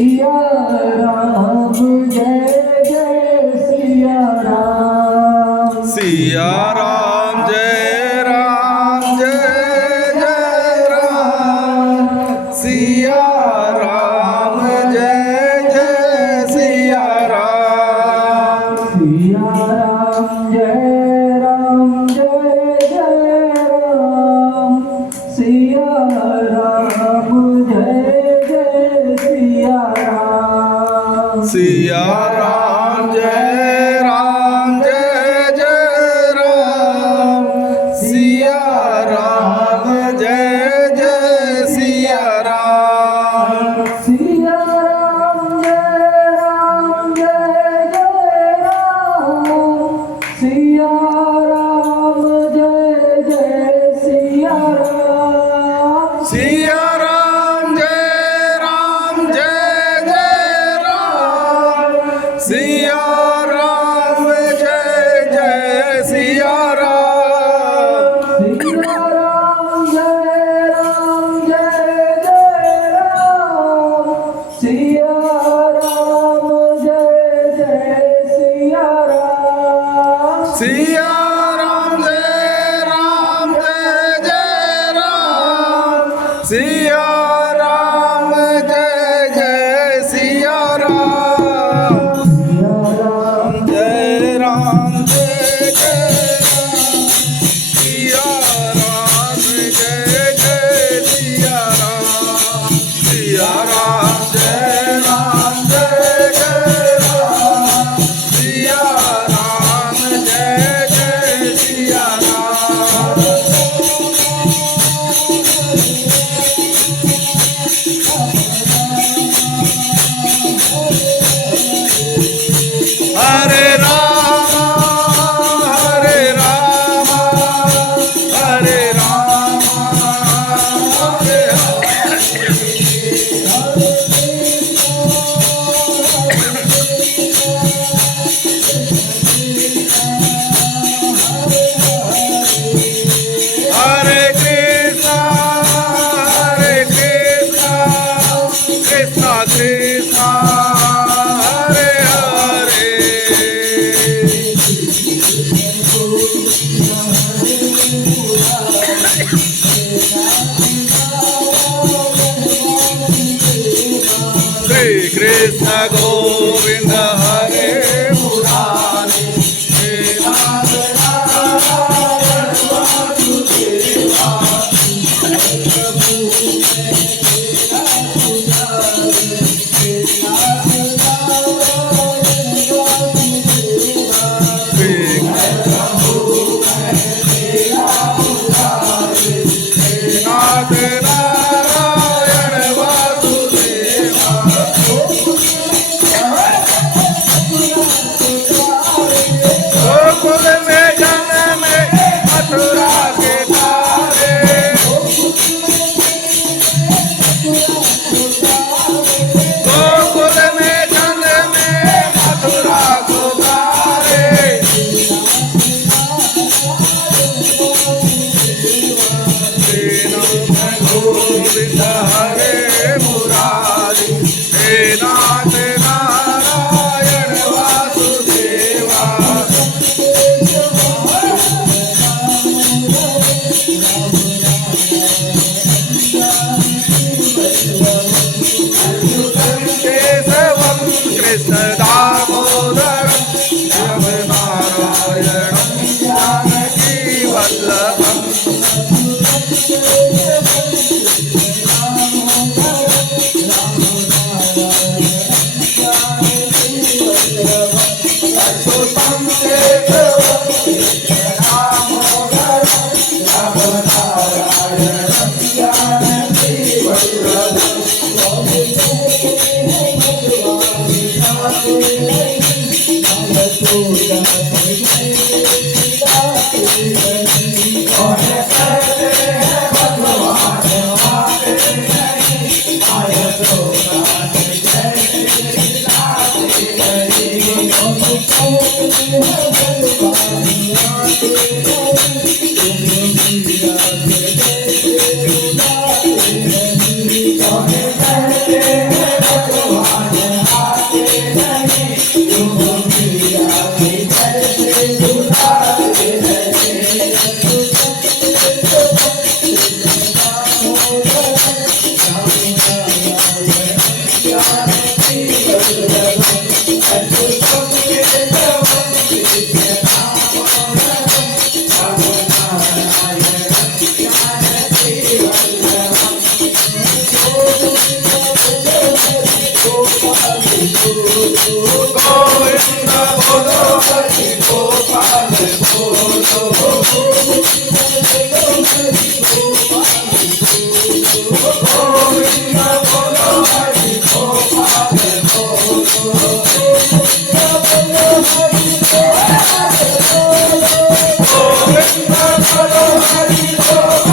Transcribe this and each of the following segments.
सिया राम जय जय सिया राम। सिया राम जय जय राम। सिया राम जय जय सिया राम। सिया राम जय जय राम। सिया राम जय जय सिया राम। सिया राम जय जय राम। सिया राम जय जय सिया राम। सिया राम जय जय राम। सिया राम जय जय सिया राम। सिया राम जय जय राम। सिया राम जय जय सिया राम। सिया राम जय जय राम। सिया राम जय जय सिया राम। सिया राम जय जय राम। सिया राम जय जय सिया राम। जय राम जय जय राम। सिया राम जय जय सिया राम। सिया राम जय जय राम। सिया राम जय जय सिया राम। हरे राम हरे राम हरे राम हरे हरे कृष्णा कृष्णा कृष्णा हरे हरे। श्री कृष्ण गोविंद हरे मुरारी। हे नाथ नारायण वासुदेवा। नाथ नारायण वासुदेवा। गोकुल में जन्मे मथुरा के तारे। गोकुल में जन्मे मथुरा को तारे। गोविंद हरे मुरारी। हे नाथ नारायण वासुदेवा। केशवं कृष्ण दामोदरं शिव नारायणं जानकी वल्लभम्। ગોવિંદ બોલો હરિ ગોપાલ બોલો ગોવિંદ બોલો હરિ ગોપાલ ગોવિંદ બોલો હરિ ગોપાલ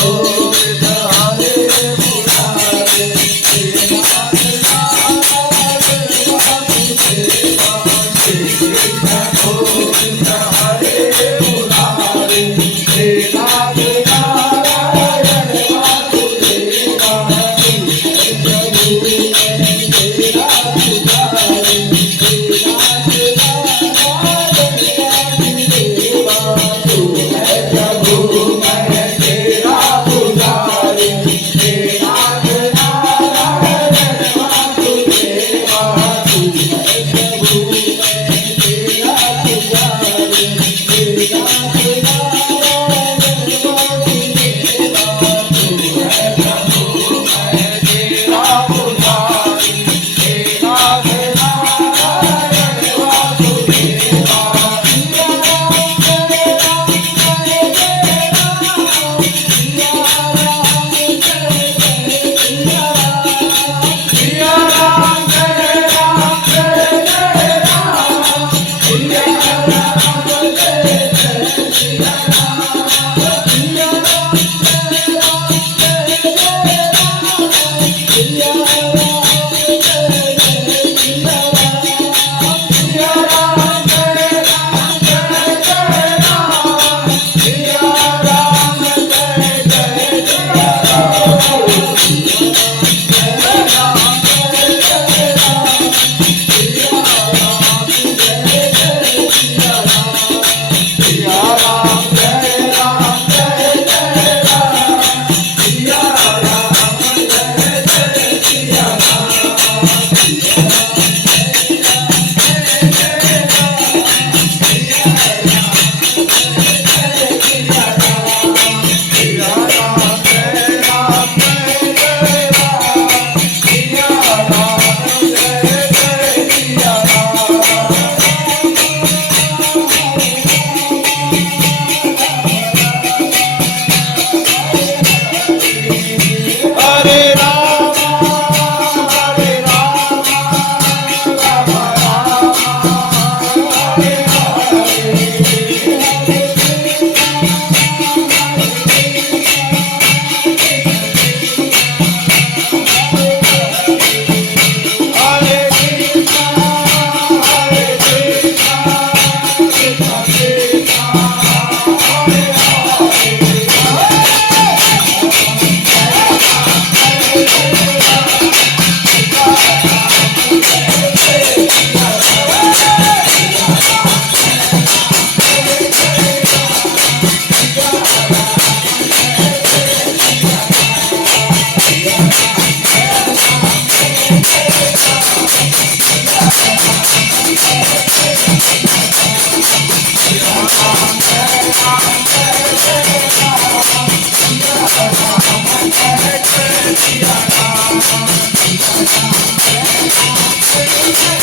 Oh जय